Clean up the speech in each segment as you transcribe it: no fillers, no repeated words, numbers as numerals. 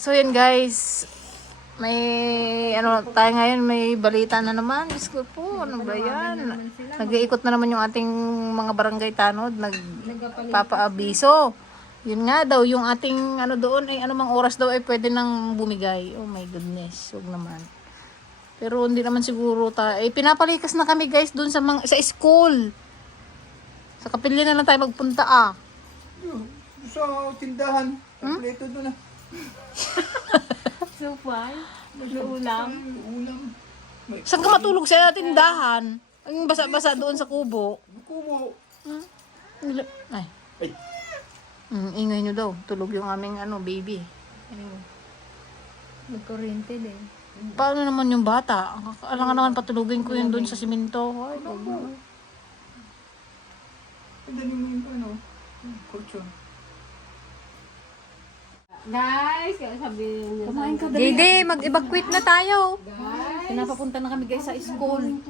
So yun guys, may ano tayo ngayon, may balita na naman. Diyos ko po, ano ba yan? Nag-iikot na naman yung ating mga barangay tanod, nagpapaabiso. Yun nga daw, yung ating ano doon, ay anumang oras daw ay pwede nang bumigay. Oh my goodness, huwag naman. Pero hindi naman siguro tayo. Eh, pinapalikas na kami guys doon sa school. Sa kapilya na lang tayo magpunta ah. Sa tindahan. Kompleto doon ah. So far, ulam. Ulam. Saan ka matulog sa tindahan? Ang basa-basa doon sa kubo. Kubo. Ay. Ay. Ingay nyo daw. Tulog yung aming baby. Nagkuryente din. Paano naman yung bata? Alam nga naman patulugin ko yun doon sa simento. Ay, Ang dali mo yung ano. Kurso. Guys, sabihin niyo. kumain ka dali. Dede, mag-evacuate na tayo. Pinapapunta na kami guys sa school.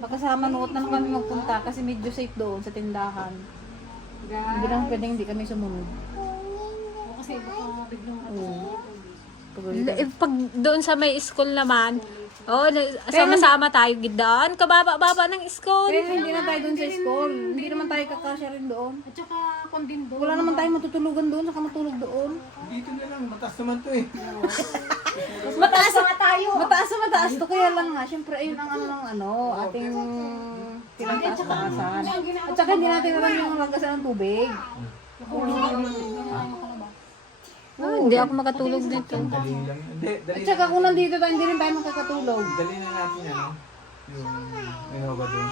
Baka sa Manuot na lang kami magpunta kasi medyo safe doon sa tindahan. Hindi lang pwedeng hindi kami sumunod. Kasi baka biglang Pag doon sa may school naman, sama-sama tayo gidaan. Kababa-baba ng school. Pero hindi na tayo doon sa school. Hindi naman tayo kakasya rin doon. At saka kondin doon. Wala naman tayo matutulugan doon, saka matulog doon. Dito na lang. Mataas naman to eh. Mataas na tayo. Mataas na mataas to kaya lang nga. Siyempre ayun ang ating pinagtaas-taasan. At saka hindi natin alam yung lagasan ng tubig. Hindi ako makatulog dito. Dali lang. Hindi, dali At saka kung nandito tayo, hindi rin tayo makakatulog. Dali na natin ano. Yung ano ba doon?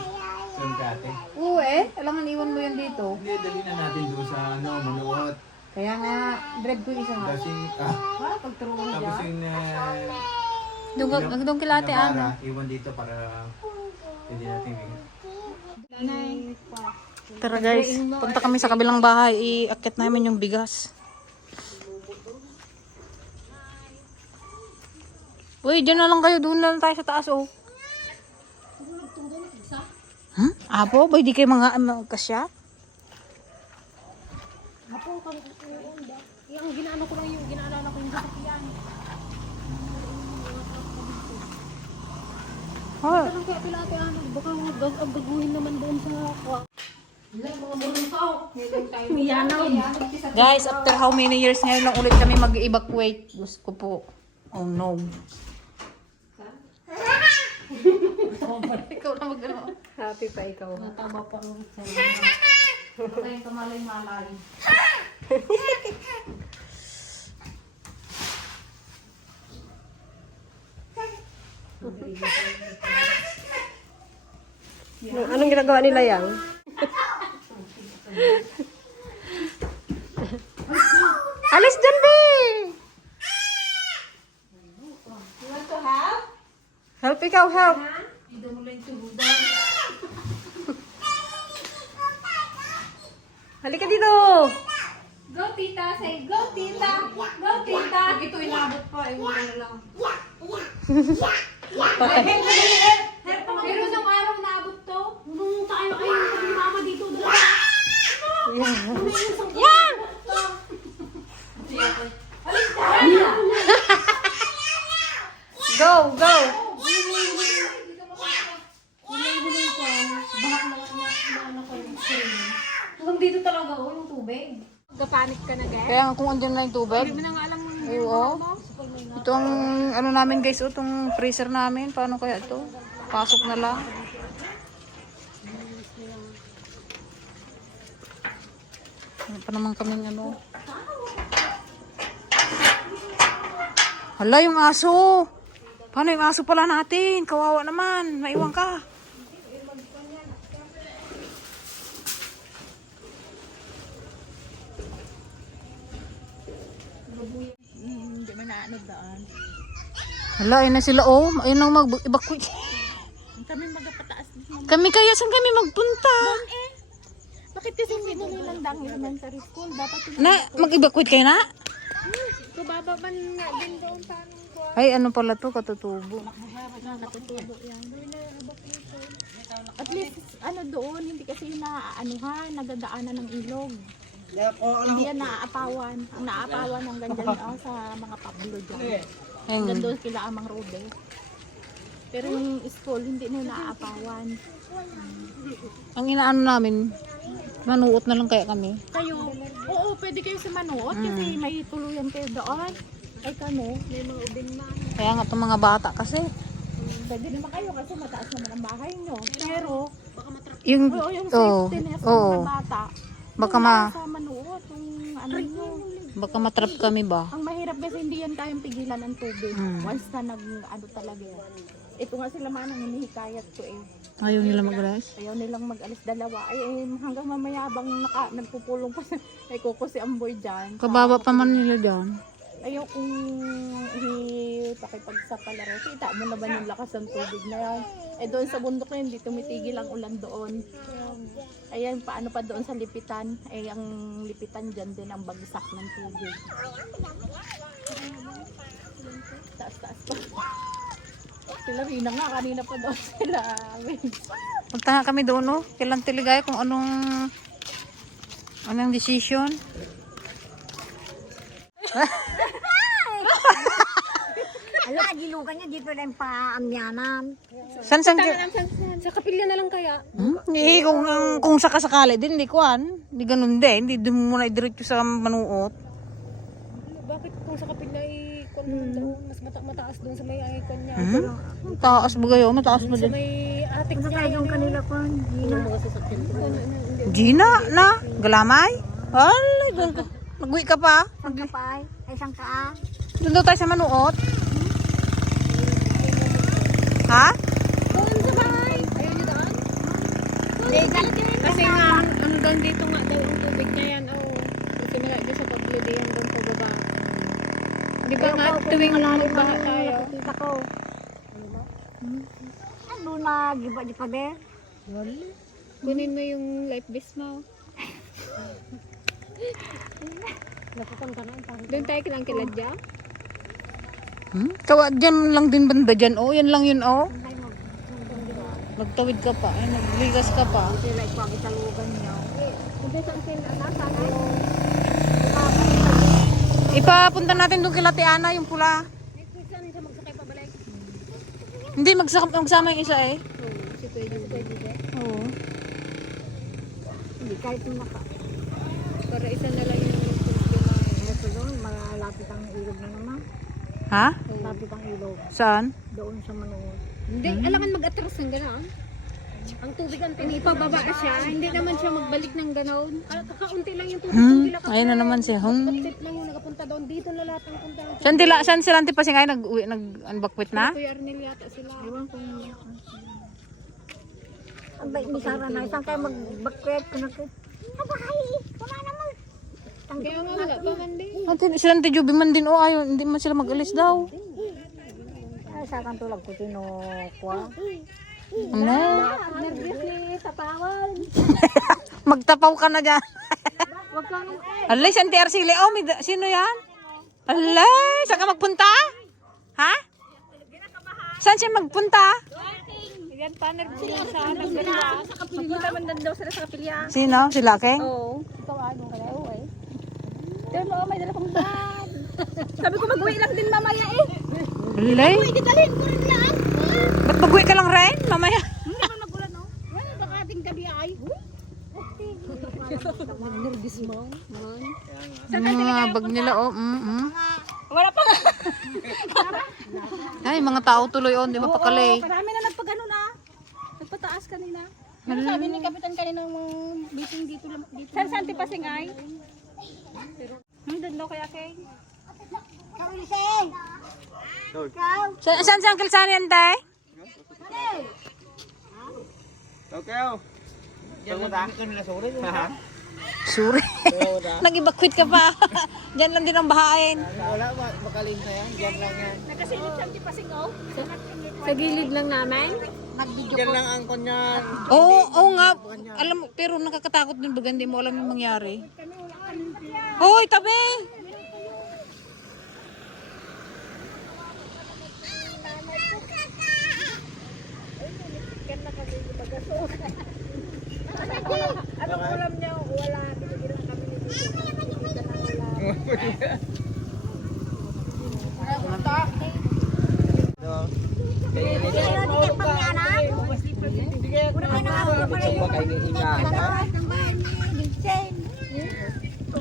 Sa Mkate. Oo alam iwan mo yan dito. Hindi, dali na natin doon sa ano, Manuot. Kaya nga, drive ko isa nga. Kasi, Pagtulungan tapos yung Doon kilate Nabara, iwan dito para hindi natin Tara guys, punta kami sa kabilang bahay. Iakyat namin yung bigas. Uy, dyan na lang kayo. Doon na lang tayo sa taas, oh. Apo? Ba, di kayo mga kasya? Yung ginaano ko lang yung ginaalala ko yung sasakyan. Oh. Parang kaya pilate ano, baka ang baguhin naman doon sa Guys, after how many years ngayon lang ulit kami mag-evacuate? Diyos ko po. Oh no. Ikaw na mag-ano. happy pa ikaw. Tama pa rin sa Ay, kamalay-malay. Anong ginagawa nila yan? Alis dyan, be! You want to help? Help ikaw, help. Hindi mo lang ito. Halika dito. Go tita, say go tita. Go tita. Pag ito inabot pa, wala na lang. Pero nung araw naabot to, Nung tayo kayo ni mama dito, dalawa. Yan! Go, go. hanggang dito talaga yung tubig. Gapanik ka na, guys. Kaya nga kung andyan na yung tubig. Hindi mo na nga alam mo. Oo. Itong ano namin guys, itong freezer namin. Paano kaya ito? Pasok na lang. Ano pa naman kaming ano? Hala, yung aso. Paano yung aso pala natin? Kawawa naman. Maiwan ka. Hindi mo na ano daan. Hala, ayun na sila. Oh, ayun ang mag-evacuate. Kami magpataas din. Kami kaya, saan kami magpunta? Bakit kasi hindi mo nilandang elementary school? Dapat Na, mag-evacuate kayo na? kubababan nga din doon paano ko. Ay, ano pala to? Katutubo. Nakatutubo yan. Doon na evacuation. At least ano doon, hindi kasi nagagaanan ng ilog. Hindi yan naaapawan. Ang naaapawan ng ganyan sa mga Pablo dyan. Hanggang doon sila amang Rode. Pero yung school, hindi na naaapawan. Ang inaano namin, manuot na lang kaya kami. Kayo, oo, pwede kayo sa Manuot kasi may tuluyan kayo doon. Ay kami, may mga ubing na. Kaya nga itong mga bata kasi, Pwede naman kayo kasi mataas naman ang bahay nyo. Pero, yung, oo, yung oo, safety nest ng oo, mga bata. baka Yung ma, nasa Manuot, yung ano nyo. baka matrap kami ba? Ang mahirap kasi hindi yan kayang pigilan ng tubig. Once na ano talaga yan. Ito nga sila man ang hinihikayat ko eh. Ayaw nila mag-rest. Ayaw nilang mag-alis dalawa. Ay, hanggang mamaya bang nagpupulong pa sa ay kuko si Amboy dyan. Kababa pa man nila dyan. Ayaw kung pakipagsapalaro. Kita mo na ba yung lakas ng tubig na yan? Eh doon sa bundok na yun, hindi tumitigil ang ulan doon. Ayan, paano pa doon sa lipitan? Eh, ang lipitan dyan din ang bagsak ng tubig. Taas-taas pa. Sila Rina nga, kanina pa doon sila. Punta nga kami doon, no? Kailan tiligay kung anong decision. Ala, gilugan niya, dito na yung paamyanan. San Sa kapilya na lang kaya? Hindi, kung sakasakali din, hindi kuhan. Hindi ganun din. Hindi doon muna idiretso sa manuot. Bakit kung sa kapilya mas mataas doon sa may icon niya? Taas ba kayo? Mataas ba din? May ating Sa kayo yung kanila ko, Gina. Gina na? Galamay? Alay, doon ka. Nag-uwi ka pa? Isang kapay, ay isang kaa. Doon daw tayo sa manuot? Ha? doon sa bahay. Ayaw niyo doon? Kasi nga, hanggang dito nga daw ang tubig na yan. Oh. Kasi mula dito sa paglidi hanggang pababa. Di ba nga tuwing magbaha tayo? Kita ko. Ano na, giba di pa de? Kunin mo yung life vest mo. Doon tayo kilang kilad dyan? Kawa, dyan lang din banda dyan, oh. Yan lang yun, oh. Nagtawid ka pa, ay, nagligas ka pa. Sila ipang isalugan niya. Hindi saan sila nasaan? Ipapunta natin doon kay Ate Ana, yung pula. Saan siya magsakay pabalik? Hindi, magsama yung isa eh. Si pwede. Oo. Hindi kahit naka. Para isa na lang yung Ito doon, malapit ang ilog na naman. Ha? Malapit ang ilog. Saan? Doon sa Manuot. Hindi, alangan mag-atras ng gano'n. Ang tubig ang ipababa siya, hindi naman siya magbalik ng gano'n. Kakaunti lang yung tubig. Ayun na naman siya. Tip lang yung nakapunta doon. Dito na lahat ng punta. Saan sila Antipasing ay nag-unbakwit na? Kuya Arnel yata sila. Ewan ko yung... Ang bait ni Sarah na, isang kayo mag-bakwet. Abay, wala naman. Kaya nga wala pa man din. Sila Ate Juby man din, oh. Ayaw, hindi man sila mag-alis daw. Ay, sa akin tulog ko tinukuha. Ano? Nervyos ni Tapawan. Magtapaw ka na dyan. Huwag kang Alay, si Auntie Arcile. Oh, sino yan? Alay, saan ka magpunta? Ha? Saan siya magpunta? yan pa, nervyos sa kapilya. Magpunta man daw sila sa kapilya. Sino? Sila, Keng? Oo. Ikaw ano ka na, oo eh. Pero mo, may dala pang bag. Sabi ko mag-uwi lang din mamaya eh. Alay. Dalhin ko rin lang. Ba't mag-uwi ka lang rin? Mamaya. Hindi naman magulan no? Wala, baka ating gabi ay. Nervous mo. Mga bag nila, oh. Wala pa. Ay, mga tao tuloy, oh. Hindi mapakali. Marami na nagpagano na. Nagpataas kanina. Ano sabi ni Kapitan kanina ng meeting dito lang. Saan sa Antipasingay? Doon daw kaya kay. Kawiliseng! Saan si Uncle Sunny, Ante? Okay, oh. Diyan mo ta? Ha? Sorry. Nag-evacuate ka pa. Diyan lang din ang bahain. Wala, makalim na yan. Diyan lang yan. Nakasilip sa Antipasingaw? Sa gilid lang namin? Diyan lang ang konyan. Oo nga. Alam mo, pero nakakatakot din baga, hindi mo alam yung mangyari. Hoy, tabi! Anong ulam niya? Wala. Binigyan kami ni Dito.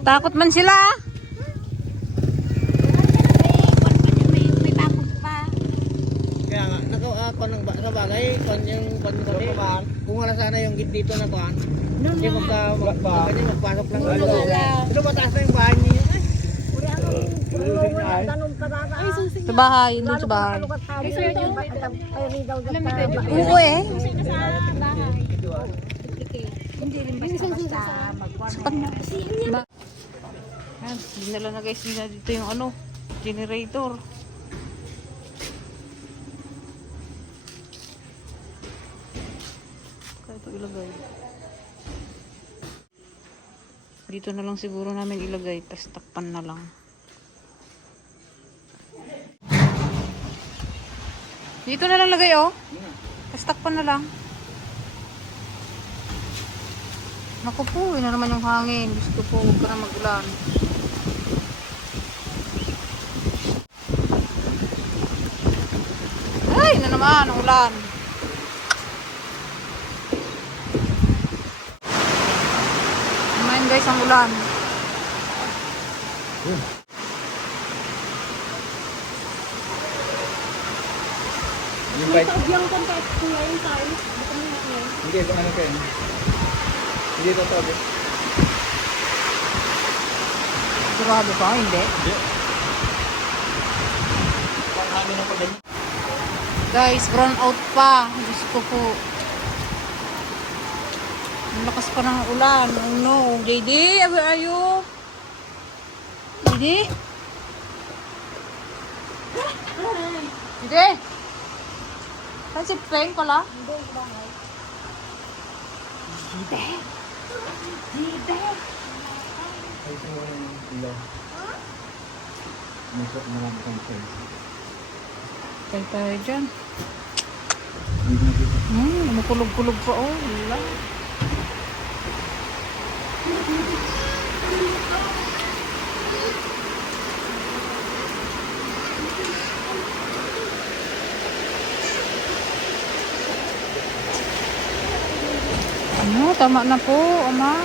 Takot man sila. Kaya nga, ako ng sa bagay, yung kami, kung wala sana yung git dito na kuhan, hindi magpasok lang. Pero mataas na yung bahay niyo. Sa bahay, hindi sa bahay. Oo eh. Yan, dinala na guys nila dito yung ano, generator. Kaya ito ilagay. Dito na lang siguro namin ilagay, tas takpan na lang. Dito na lang lagay oh. Tas takpan na lang. Naku po, yun na naman yung hangin. Gusto po, huwag ka na mag-ulan. Ay, na naman, ang ulan. Naman guys, ang ulan. Yung bike. Yung contact ko ngayon tayo. Hindi, ito ano kayo. Hindi ito to. Sigurado ka, hindi. Pang-hangin ako din. Guys, brown out pa. Diyos ko po. Ang lakas pa ng ulan. Oh no. JD, where are you? JD? JD? Saan si Frank pala? Ay, ito yung ilaw. Marami kang friends. Kaya tayo dyan. Hindi na dito. Makulog-kulog pa oh. Wala. Ano, tama na po, Ama.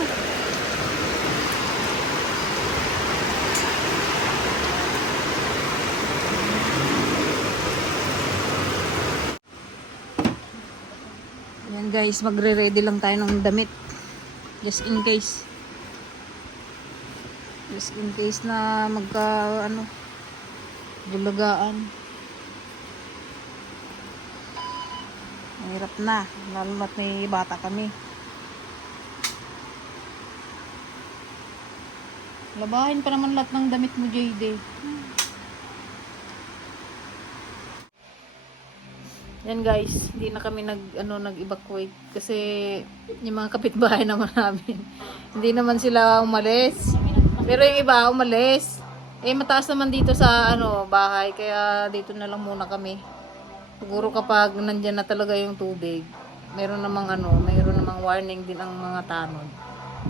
Ayan guys, magre-ready lang tayo ng damit. Just in case. Just in case na bulagaan. Mahirap na, lalo na't may bata kami. Labahin pa naman lahat ng damit mo, JD. Yan guys, hindi na kami nag-evacuate kasi yung mga kapitbahay naman namin. Hindi naman sila umalis. Pero yung iba umalis. Eh mataas naman dito sa bahay kaya dito na lang muna kami. Siguro kapag nandiyan na talaga yung tubig, mayroon namang warning din ang mga tanod.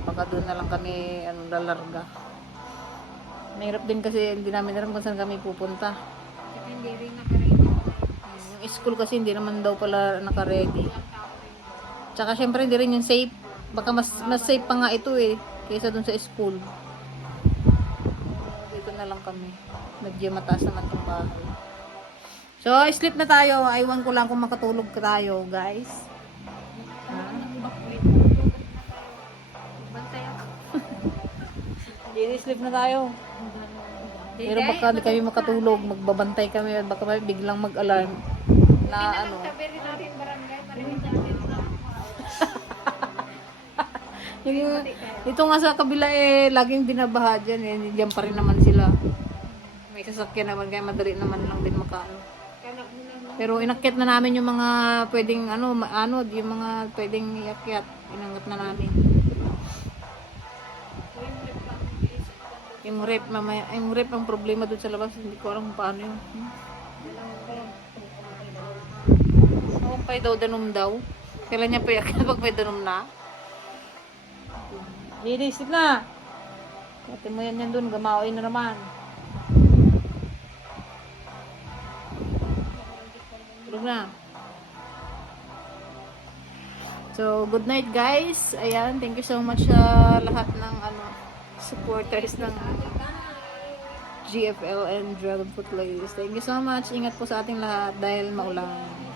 Baka doon na lang kami lalarga. Mahirap din kasi hindi namin alam kung saan kami pupunta. Hindi rin nakaready. Yung school kasi hindi naman daw pala naka-ready. Tsaka syempre hindi rin yung safe. Baka mas safe pa nga ito kaysa dun sa school. Dito na lang kami. Medyo mataas naman itong bahay. So, sleep na tayo. Aywan ko lang kung makatulog tayo, guys. Hindi, sleep na tayo. Pero baka hindi kami makatulog, magbabantay kami at baka may biglang mag-alarm na Ito nga sa kabila laging binabaha dyan diyan pa rin naman sila. May sasakyan naman kaya madali naman lang din makaano. Pero inakyat na namin yung mga pwedeng yung mga pwedeng iakyat, inangat na namin. Yung rep ang problema doon sa labas, hindi ko alam kung paano yun. Pay daw danom daw. Kailan niya pa pag may danom na? Ladies, sleep na. Ate mo yan dun, gamaoy na naman. Tulog na. So, good night guys. Ayan, thank you so much sa lahat ng supporters ng GFL and Dragon Fruit Ladies. Thank you so much. Ingat po sa ating lahat dahil maulan.